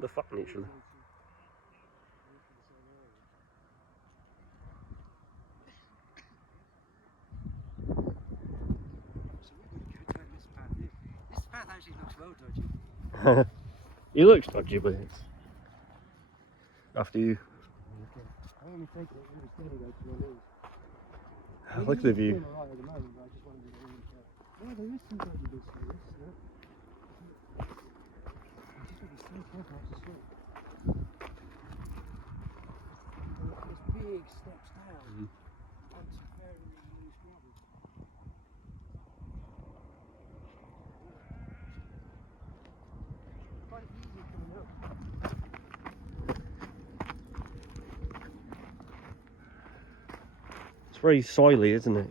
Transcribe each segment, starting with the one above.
They're fighting each other. This path actually looks well dodgy. He looks dodgy, but it's after you. I'm only taking it when it's going to go to my knees. Look at the view. Alright at the moment, but I just wanted to be really careful. Yeah, there is some dodgy bits to this, yeah. I just got to be so careful not to slip. There's big steps down onto very loose gravel. Quite easy coming up. It's very soily, isn't it?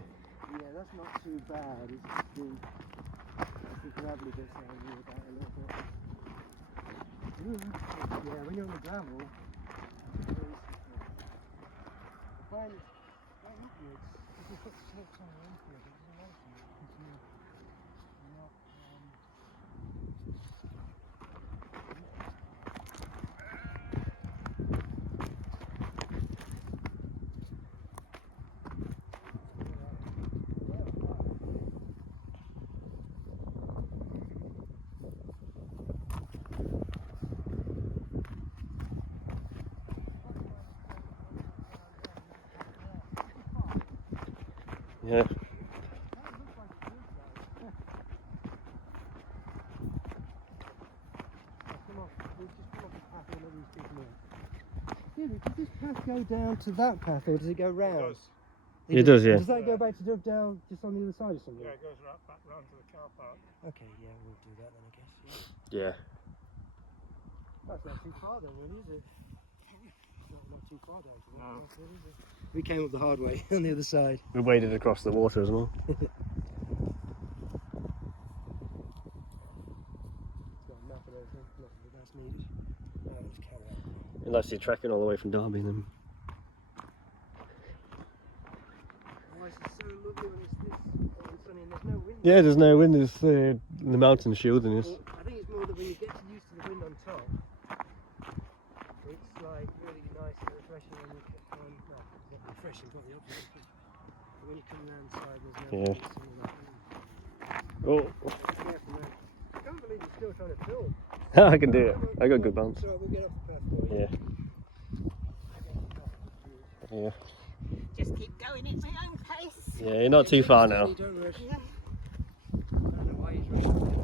Yeah, that's not too bad. It's just the gravelly bits that I worry about a little bit. Yeah, when you're on the gravel, it's very slippery. I find it's going upwards. If you've got slips on the inside, it's a lot of it because you're not. Yeah. Yeah, does this path go down to that path or does it go round? It does, yeah. Does that go back to Dovedale just on the other side or something? Yeah, it goes right back round to the car park. Okay, yeah, we'll do that then, I guess. Yeah. That's not too far then, really, is it? Not too far down to No. is it? We came up the hard way on the other side. We waded across the water as well. It's got a map and everything, nothing but that's needed. Let's carry on. Unless you're trekking all the way from Derby, then. Oh, it's so lovely when it's this sunny and there's no wind. Yeah, there's no wind. There's the mountain shielding us. Well, I think it's more that when you get used to the wind on top, it's like really nice and refreshing when you come on. No, it's not refreshing, but the opposite. But when you come around the side, there's no Yeah. wind. It's all that wind. Oh, Careful, man. I can't believe you're still trying to film. I can do it. I got good bounce. So we'll get off the path for you. Yeah. Yeah. Just keep going at my own pace. Yeah, you're not too far now. Don't rush. I don't know why he's rushing.